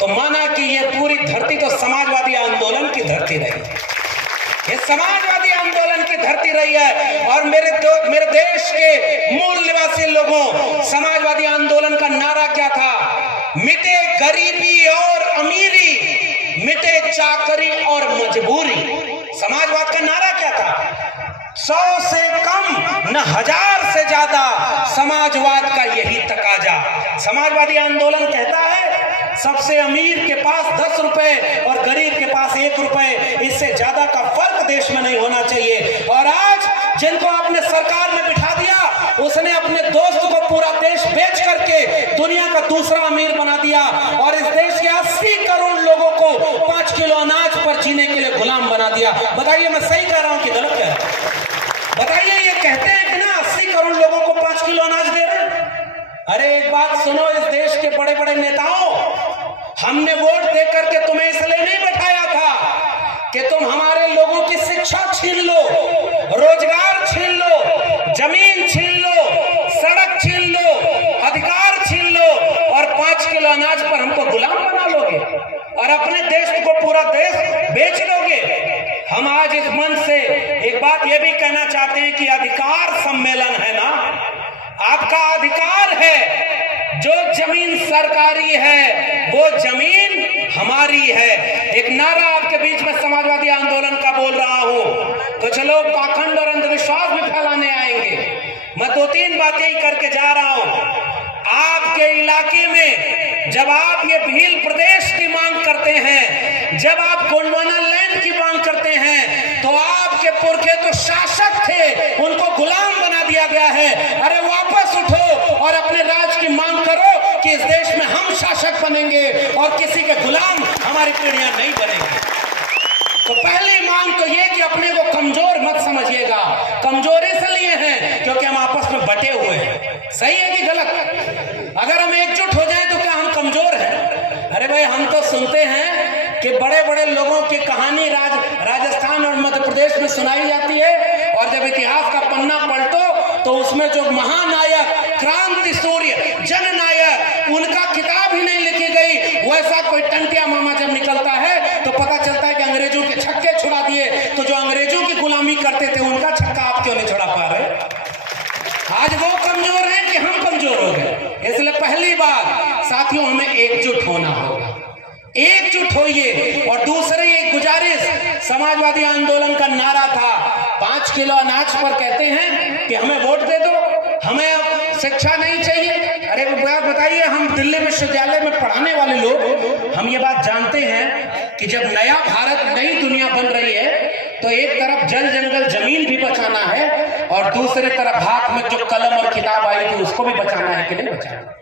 तो माना कि ये पूरी धरती तो समाजवादी आंदोलन की धरती रही, ये समाजवादी आंदोलन की धरती रही है। और मेरे देश के मूल निवासी लोगों, समाजवादी आंदोलन का नारा क्या था? मिटे गरीबी और अमीरी, मिटे चाकरी और मजबूरी। समाजवाद का नारा क्या था? 100 से कम न 1000 से ज्यादा, समाजवाद का यही तकाजा। समाजवादी आंदोलन कहता है सबसे अमीर के पास 10 रुपए और गरीब के पास 1 रुपए, इससे ज्यादा का फर्क देश में नहीं होना चाहिए। और आज जिनको आपने सरकार में बिठा दिया, उसने अपने दोस्त को पूरा देश बेच करके दुनिया का दूसरा अमीर बना दिया और इस देश के 80 करोड़ लोगों को 5 किलो अनाज पर जीने के लिए गुलाम बना दिया। बताइए मैं सही कह रहा हूं कि गलत कह रहा हूं? बताइए, ये कहते हैं कि ना 80 करोड़ लोगों को 5 किलो अनाज दे रहे हैं। अरे एक बात सुनो, इस देश के बड़े बड़े नेताओं, हमने वोट देकर के तुम्हें इसलिए नहीं बैठाया था कि तुम हमारे लोगों की शिक्षा छीन लो, रोजगार छीन लो, जमीन छीन लो, सड़क छीन लो, अधिकार छीन लो और 5 किलो अनाज पर हमको गुलाम बना लोगे और अपने देश को पूरा देश बेच लोगे। हम आज इस मंच से एक बात यह भी कहना चाहते हैं कि अधिकार सम्मेलन है ना, आपका अधिकार है। जो जमीन सरकारी है वो जमीन हमारी है। एक नारा आपके बीच में समाजवादी आंदोलन का बोल रहा हूं। कुछ लोग पाखंड और अंधविश्वास भी फैलाने आएंगे। मैं 2-3 बातें ही करके जा रहा हूं। आपके इलाके में जब आप ये भील प्रदेश की मांग करते हैं, जब आप गोंडवाना लैंड की मांग करते हैं, तो आपके पुरखे तो शासक थे, उनको गुलाम बना दिया गया है। अरे वापस उठो और अपने राज की मांग करो कि इस देश में हम शासक बनेंगे और किसी के गुलाम हमारी पीढ़ियां नहीं बनेंगी। तो पहली मांग तो ये कि अपने को कमजोर मत समझिएगा। कमजोर इसलिए हैं क्योंकि हम आपस में बटे हुए हैं। सही है कि गलत? अगर हम एकजुट हो जाएं तो क्या हम कमजोर हैं? अरे भाई, हम तो सुनते हैं कि बड़े बड़े लोगों की कहानी राजस्थान और मध्य प्रदेश में सुनाई जाती है और जब इतिहास का पन्ना पलटो तो उसमें जो महानायक, क्रांति सूर्य, जननायक, उनका किताब ही नहीं लिखी गई। वैसा कोई टंटिया मामा जब निकलता है तो पता चलता है कि अंग्रेजों के छक्के छुड़ा दिए। तो जो अंग्रेजों की गुलामी करते थे उनका छक्का आप क्यों नहीं छुड़ा पा रहे? आज वो कमजोर हैं कि हम कमजोर हो गए। इसलिए पहली बात साथियों, हमें एकजुट होना होगा। एकजुट होइए। और दूसरी एक गुजारिश, समाजवादी आंदोलन का नारा था 5 किलो अनाज पर कहते हैं कि हमें वोट दे दो, हमें शिक्षा नहीं चाहिए। अरे बात बताइए, हम दिल्ली विश्वविद्यालय में पढ़ाने वाले लोग हम ये बात जानते हैं कि जब नया भारत, नई दुनिया बन रही है तो एक तरफ जल जंगल जमीन भी बचाना है और दूसरी तरफ हाथ में जो कलम और किताब आई थी उसको भी बचाना है कि नहीं बचाना?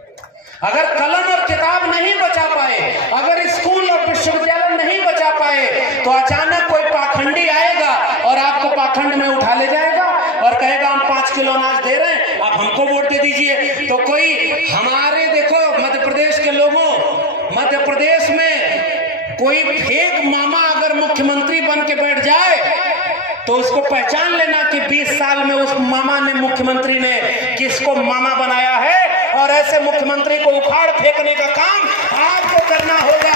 अगर कलम और किताब नहीं बचा पाए, अगर स्कूल और विश्वविद्यालय नहीं बचा पाए, तो अचानक कोई पाखंडी आएगा और आपको पाखंड में उठा ले जाएगा और कहेगा हम 5 किलो अनाज दे रहे हैं, आप हमको वोट दे दीजिए। तो कोई हमारे, देखो मध्य प्रदेश के लोगों, मध्य प्रदेश में कोई फेक मामा अगर मुख्यमंत्री बन के बैठ जाए तो उसको पहचान लेना कि 20 साल में उस मामा ने, मुख्यमंत्री ने किसको मामा बनाया है और ऐसे मुख्यमंत्री को उखाड़ फेंकने का काम आपको करना होगा।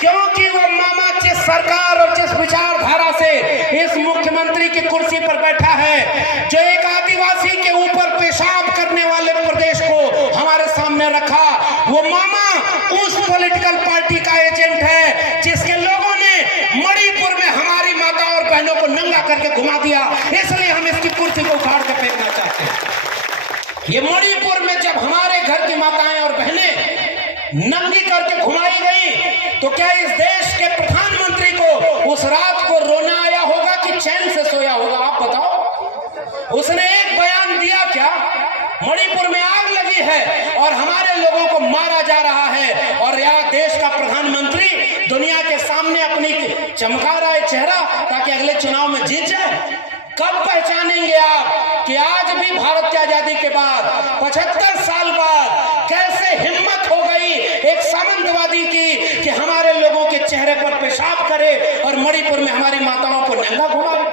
क्योंकि वो मामा जिस सरकार और जिस विचारधारा से इस मुख्यमंत्री की कुर्सी पर बैठा है, जो एक आदिवासी के ऊपर पेशाब करने वाले प्रदेश को हमारे सामने रखा, वो मामा उस पॉलिटिकल पार्टी का एजेंट है जिसके लोगों ने मणिपुर में हमारी माता और बहनों को नंगा करके घुमा दिया। इसलिए हम इसकी कुर्सी को उखाड़ कर फेंकना चाहते हैं। ये मणिपुर में जब हमारे घर की माताएं और बहनें नंगी करके घुमाई गई तो क्या इस देश के प्रधानमंत्री को उस रात को रोना आया होगा कि चैन से सोया होगा? आप बताओ। उसने एक बयान दिया क्या? मणिपुर में आग लगी है और हमारे लोगों को मारा जा रहा है और यह देश का प्रधानमंत्री दुनिया के सामने अपनी चमका रहा है चेहरा ताकि अगले चुनाव में जीत जाए। कब पहचानेंगे आप कि आज भी भारत की आजादी के बाद 75 साल बाद कैसे हिम्मत हो गई एक सामंतवादी की कि हमारे लोगों के चेहरे पर पेशाब करे और मणिपुर में हमारी माताओं को नंगा घुमाए?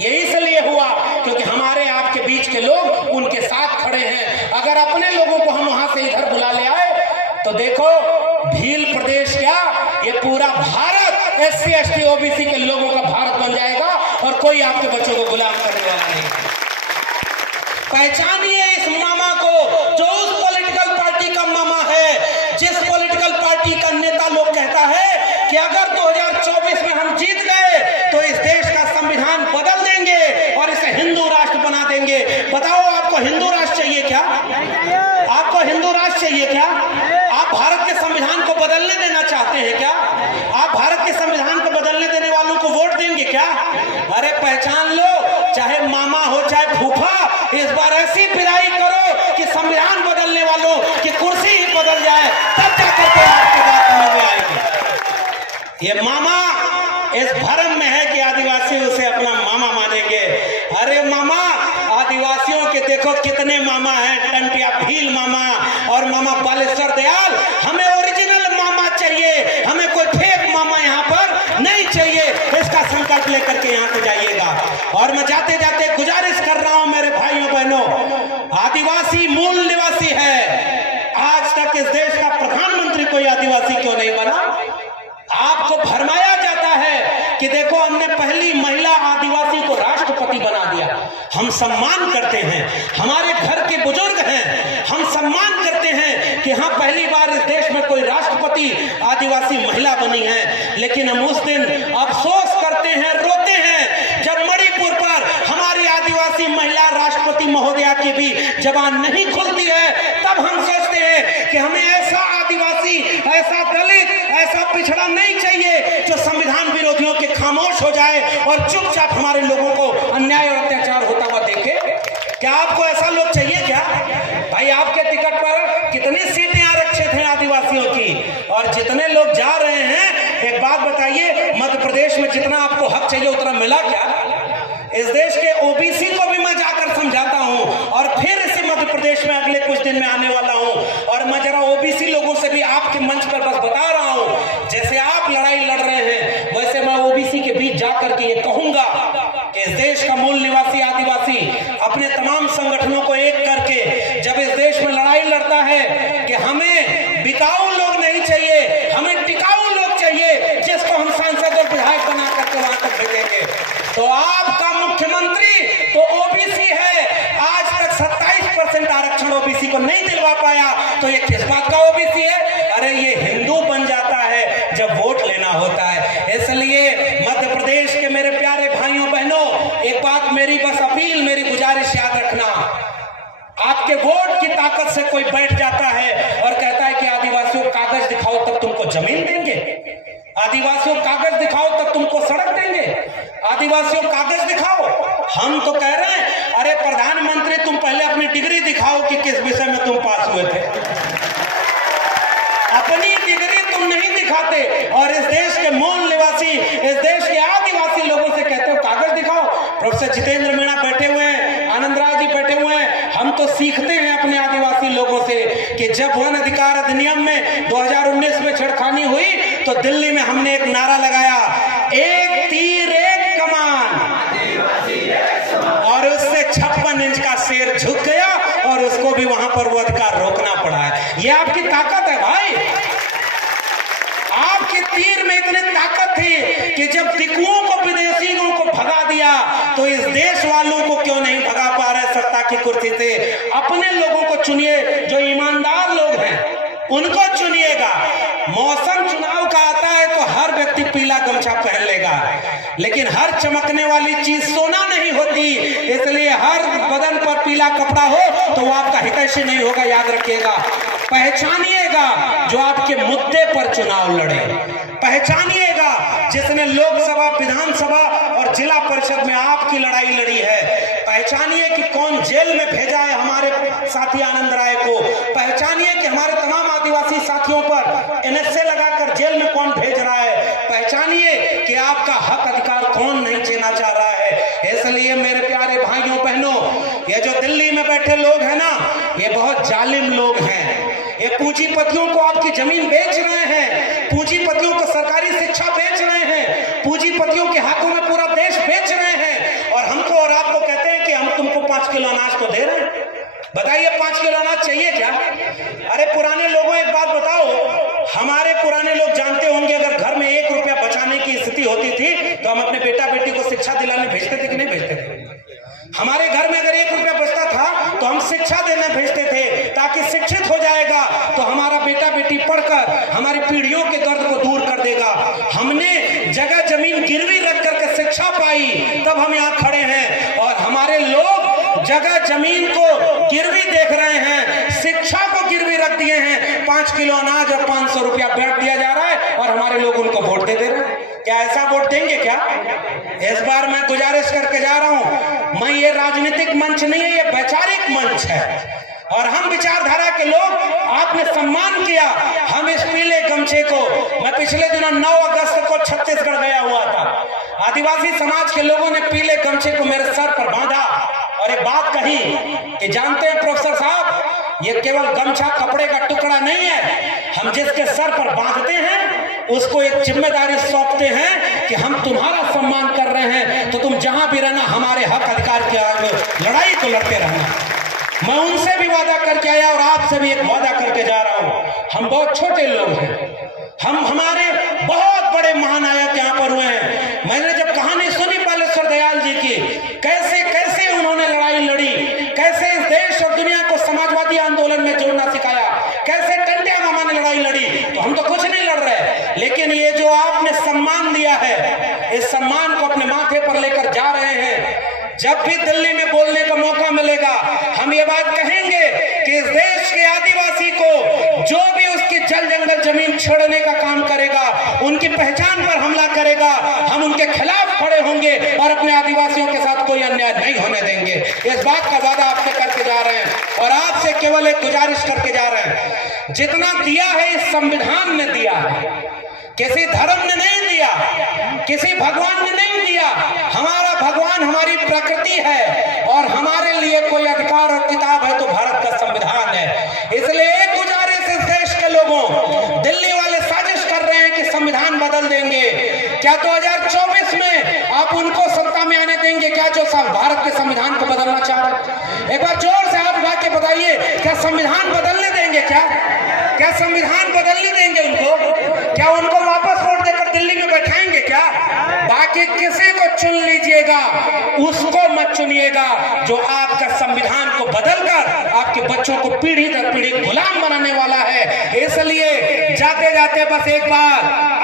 ये इसलिए हुआ क्योंकि हमारे आपके बीच के लोग उनके साथ खड़े हैं। अगर अपने लोगों को हम वहां से इधर बुला ले आए तो देखो भील प्रदेश क्या, ये पूरा भारत SC ST OBC के लोगों का भारत बन जाएगा और कोई आपके बच्चों को गुलाम करने वाला नहीं। पहचानिए इस मामा को, जो उस पॉलिटिकल पार्टी का मामा है, जिस पॉलिटिकल पार्टी का नेता लोग कहता है कि अगर 2024 में हम जीत गए तो इस देश का संविधान बदल देंगे और इसे हिंदू राष्ट्र बना देंगे। बताओ, आपको हिंदू राष्ट्र चाहिए क्या? आपको हिंदू राष्ट्र चाहिए क्या? आप भारत के संविधान को बदलने देना चाहते हैं क्या? आप भारत के संविधान को बदलने देने वालों को वोट देंगे क्या? अरे पहचान लो, चाहे मामा हो चाहे फूफा, इस बार ऐसी पिराई करो कि संविधान बदलने वालों की कुर्सी ही बदल जाए, तब जाकर के आपकी बात समझ में आएगी। ये मामा इस भरम में है कि आदिवासी उसे अपना मामा मानेंगे। अरे मामा, आदिवासियों के देखो कितने मामा हैं, टंटिया भील मामा और मामा बालेश्वर दयाल। हमें ओरिजिनल मामा चाहिए, हमें कोई फेक मामा यहाँ पर नहीं चाहिए। इसका संकल्प लेकर के यहाँ से जाइएगा। और मैं जाते जाते गुजारिश कर रहा हूं मेरे भाइयों बहनों, आदिवासी मूल निवासी है। आज तक इस देश का प्रधानमंत्री कोई आदिवासी क्यों नहीं बना? आपको भरमाया जाता है कि देखो हमने पहली महिला आदिवासी को राष्ट्रपति बना दिया। हम सम्मान करते हैं, हमारे घर के बुजुर्ग हैं, हम सम्मान करते हैं कि हाँ पहली बार इस देश में कोई राष्ट्रपति आदिवासी महिला बनी है। लेकिन हम उस दिन अफसोस करते हैं, रोते हैं जब मणिपुर पर हमारी आदिवासी महिला राष्ट्रपति महोदया की भी जबान नहीं खुलती है। तब हम सोचते हैं कि हमें ऐसा आदिवासी, ऐसा दलित, ऐसा पिछड़ा नहीं चाहिए जो संविधान विरोधियों के खामोश हो जाए और चुपचाप हमारे लोगों को अन्याय और अत्याचार होता हुआ देखे। क्या आपको ऐसा लोग चाहिए क्या? भाई, आपके टिकट पर कितनी सीटें आरक्षित हैं आदिवासियों की? और जितने लोग जा रहे हैं, एक बात बताइए, मध्य प्रदेश में जितना आपको हक चाहिए उतना मिला क्या? इस देश के OBC को भी मैं जाकर समझाता हूं और फिर इसी मध्य प्रदेश में अगले कुछ दिन में आने वाला हूं। और मैं जरा OBC लोगों से भी आपके मंच पर बस बता रहा हूं, जैसे आप लड़ाई लड़ रहे हैं वैसे मैं OBC के बीच जाकर के ये कहूंगा कि इस देश का मूल निवासी आदिवासी अपने तमाम संगठनों को एक करके जब इस देश में लड़ाई लड़ता है कि हमें बिकाऊ लोग नहीं चाहिए, हमें टिकाऊ लोग चाहिए जिसको हम सांसद और विधायक बना करके वहां तक भेजेंगे। तो आपका मुख्यमंत्री तो OBC है, आज तक 27% आरक्षण OBC को नहीं दिलवा पाया, तो ये किस बात का OBC है? अरे ये हिंदू बन जाता है जब वोट लेना होता है। इसलिए मध्य प्रदेश के मेरे प्यारे भाइयों बहनों, एक बात मेरी बस अपील, मेरी गुजारिश याद रखना, आपके वोट की ताकत से कोई बैठ जाता है और कहता है कि आदिवासियों कागज दिखाओ तब तुमको जमीन देंगे, आदिवासियों कागज दिखाओ तब तुमको सड़क देंगे, आदिवासियों कागज दिखाओ। हम तो कह रहे हैं, अरे प्रधानमंत्री तुम पहले अपनी डिग्री दिखाओ कि किस विषय में तुम पास हुए थे। अपनी डिग्री तुम नहीं दिखाते और इस देश के मूल निवासी, इस देश के आदिवासी लोगों से कहते हो कागज दिखाओ। प्रोफेसर जितेंद्र मीणा बैठे हुए हैं, आनंद राज जी बैठे हुए हैं। हम तो सीखते हैं अपने आदिवासी लोगों से कि जब वन अधिकार अधिनियम में 2019 में छेड़खानी हुई तो दिल्ली में हमने एक नारा लगाया, एक तीर एक कमान, और उससे 56 इंच का शेर झुक गया और उसको भी वहां पर वो अधिकार रोकना पड़ा है। ये आपकी ताकत है भाई, आपके तीर में इतनी ताकत थी कि जब टिकुओं को, विदेशियों को भगा दिया तो इस देश वालों को क्यों नहीं भगा पा रहे सत्ता की कुर्सी से? अपने लोगों को चुनिए, जो ईमानदार लोग हैं उनको चुनिएगा। मौसम चुनाव का आता है तो हर व्यक्ति पीला गमछा पहन लेगा, लेकिन हर चमकने वाली चीज सोना नहीं होती, इसलिए हर बदन पर पीला कपड़ा हो तो वो आपका हितैषी नहीं होगा, याद रखिएगा। पहचानिएगा जो आपके मुद्दे पर चुनाव लड़े, पहचानिएगा जिसने लोकसभा, विधानसभा और जिला परिषद में आपकी लड़ाई लड़ी है। पहचानिए कि कौन जेल में भेजा है हमारे साथी आनंद राय को, पहचानिए कि हमारे तमाम आदिवासी साथियों पर NSA लगाकर जेल में कौन भेज रहा है, पहचानिए कि आपका हक अधिकार कौन नहीं छीनना चाह रहा है। इसलिए मेरे प्यारे भाइयों बहनों, ये जो दिल्ली में बैठे लोग हैं ना, ये बहुत जालिम लोग हैं। ये पूंजीपतियों को आपकी जमीन बेच रहे हैं, पूंजीपतियों को सरकारी शिक्षा बेच रहे हैं, पूंजीपतियों के हाथों में पूरा देश बेच रहे हैं और हमको और आपको कहते हैं कि हम तुमको 5 किलो अनाज तो दे रहे हैं। बताइए 5 किलो अनाज चाहिए क्या? अरे पुराने लोगों, एक बात बताओ, हमारे पुराने लोग जानते होंगे, अगर घर में 1 रुपया बचाने की स्थिति होती थी तो हम अपने बेटा बेटी को शिक्षा दिलाने भेजते थे कि नहीं भेजते थे? हमारे घर में अगर 1 रुपया बचता था तो हम शिक्षा देने भेजते थे, ताकि शिक्षित हो जाएगा तो हमारा बेटा बेटी पढ़कर हमारी पीढ़ियों के दर्द को दूर कर देगा। हमने जगह जमीन गिरवी रख करके शिक्षा पाई, तब हम यहाँ खड़े हैं। और हमारे लोग जगह जमीन को गिरवी देख रहे हैं, शिक्षा को गिरवी रख दिए हैं। 5 किलो अनाज और 500 रुपया बैठ दिया जा रहा है और हमारे लोग उनको वोट दे रहे हैं। क्या ऐसा वोट देंगे क्या? इस बार मैं गुजारिश करके जा रहा हूं, मैं ये राजनीतिक मंच नहीं है, ये वैचारिक मंच है। और हम विचारधारा के लोग, आपने सम्मान किया हम इस पीले गमछे को। मैं पिछले दिनों 9 अगस्त को छत्तीसगढ़ गया हुआ था। आदिवासी समाज के लोगों ने पीले गमछे को मेरे सर पर बांधा और एक बात कही कि जानते हैं प्रोफेसर साहब, ये केवल गमछा कपड़े का टुकड़ा नहीं है, हम जिसके सर पर बांधते हैं उसको एक जिम्मेदारी सौंपते हैं कि हम तुम्हारा सम्मान कर रहे हैं, तो तुम जहां भी रहना हमारे हक अधिकार की लड़ाई को लड़ते रहना। मैं उनसे भी वादा करके आया और आपसे भी एक वादा करके जा रहा हूं। हम बहुत छोटे लोग हैं, हमारे बहुत बड़े महानायक यहाँ पर हुए हैं। मैंने जब कहानी सुनी बालेश्वर दयाल जी की, कैसे कैसे उन्होंने लड़ाई लड़ी, कैसे इस देश और दुनिया को समाजवादी आंदोलन में जोड़ना सिखाया, कैसे टंटिया मामा ने लड़ाई लड़ी, तो हम तो कुछ नहीं लड़ रहे, लेकिन ये जो आपने सम्मान दिया है, इस सम्मान को अपने माथे पर लेकर जा रहे हैं। जब भी दिल्ली में बोलने का मौका मिलेगा, हम ये बात कहेंगे कि इस देश के आदिवासी को जो भी उसकी जल जंगल जमीन छेड़ने का काम करेगा, उनकी पहचान पर हमला करेगा, हम उनके खिलाफ खड़े होंगे और अपने आदिवासियों के साथ कोई अन्याय नहीं होने देंगे। इस बात का वादा आपसे करके जा रहे हैं और आपसे केवल एक गुजारिश करके जा रहे हैं, जितना दिया है इस संविधान ने दिया है, किसी धर्म ने नहीं दिया, किसी भगवान ने नहीं दिया। हमारा भगवान हमारी प्रकृति है और हमारे लिए कोई अधिकार और किताब है तो भारत का संविधान है। इसलिए एक गुजारिश इस देश के लोगों, दिल्ली वाले साजिश कर रहे हैं कि संविधान बदल देंगे, क्या 2024 में आप उनको सत्ता में आने देंगे क्या जो भारत के संविधान को बदलना चाह रहे? एक बार जोर से आप उठा के बताइए, क्या संविधान बदलने देंगे? क्या संविधान बदलने देंगे उनको? क्या उनको वापस वोट देकर दिल्ली में बैठाएंगे क्या? बाकी किसी को चुन लीजिएगा, उसको मत चुनिएगा जो आपका संविधान को बदलकर आपके बच्चों को पीढ़ी दर पीढ़ी गुलाम बनाने वाला है। इसलिए जाते जाते बस एक बार,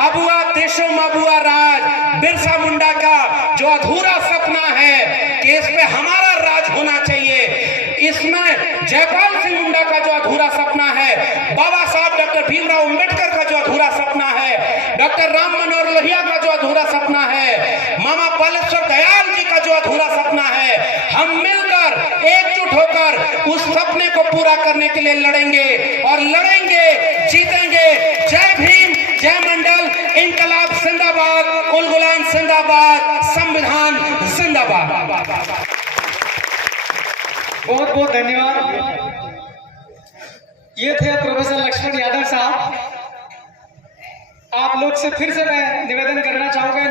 अबुआ देशों अबुआ राज, बिरसा मुंडा का जो अधूरा सपना है कि इस पे हमारा राज होना चाहिए, इसमें जयपाल सिंह मुंडा का जो अधूरा सपना है, बाबा साहब डॉक्टर भीमराव अंबेडकर का जो अधूरा सपना है, डॉक्टर राम मनोहर लोहिया का जो अधूरा सपना है, मामा बालेश्वर दयाल जी का जो अधूरा सपना है, हम मिलकर एकजुट होकर उस सपने को पूरा करने के लिए लड़ेंगे और लड़ेंगे, जीतेंगे। जय भीम, जय मंडल, इंकलाब जिंदाबाद, उल गुलाम जिंदाबाद, संविधान जिंदाबाद। बहुत बहुत धन्यवाद। ये थे प्रोफेसर लक्ष्मण यादव साहब। आप लोग से फिर से मैं निवेदन करना चाहूंगा।